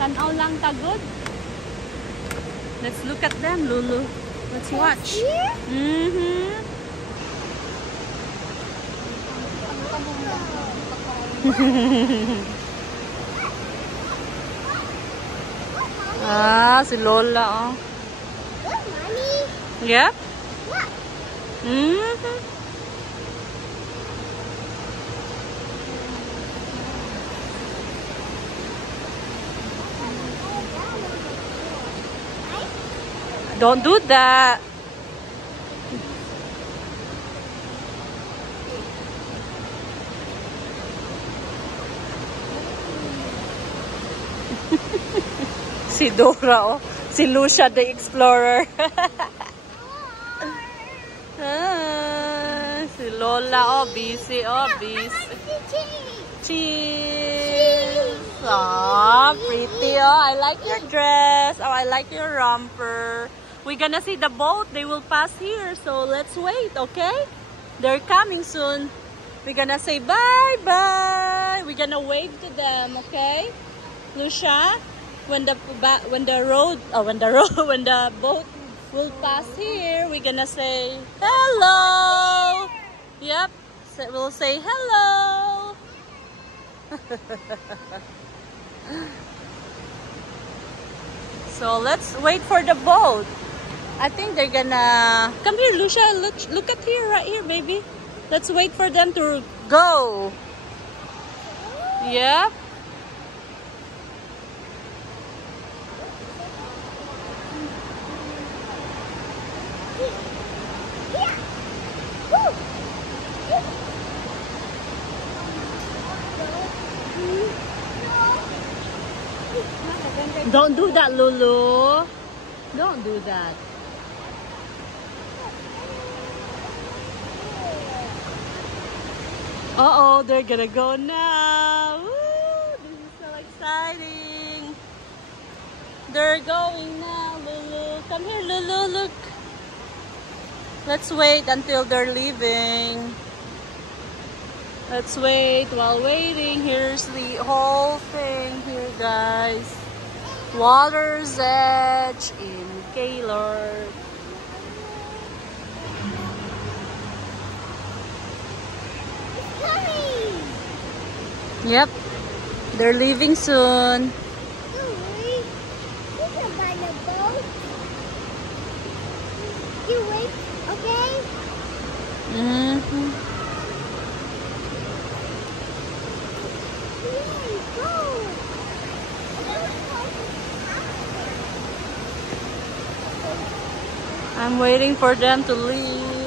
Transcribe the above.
Tanaw lang tagod. Let's look at them, Lulu. Let's watch. Ah, si Lola, oh. Look, Mommy. Yep. Look. Don't do that. Si Dora, oh. Si Lucia the Explorer. Ah, si Lola, oh. Busy, oh. Busy. Cheese. Oh, pretty, oh. I like your dress. Oh, I like your romper. We're gonna see the boat. They will pass here. So let's wait, okay? They're coming soon. We're gonna say bye-bye. We're gonna wave to them, okay? Lucia? When the boat will pass here, we're gonna say hello. Yep, so we'll say hello. So let's wait for the boat. I think they're gonna come here, Lucia. Look at here, right here, baby. Let's wait for them to go. Yep. Don't do that, Lulu. Don't do that. Uh-oh, they're gonna go now. Woo, this is so exciting. They're going now, Lulu. Come here, Lulu, look. Let's wait until they're leaving. Let's wait. While waiting, here's the whole thing here, guys. Water's Edge in Gaylord. Yep, they're leaving soon. You wait, okay? I'm waiting for them to leave.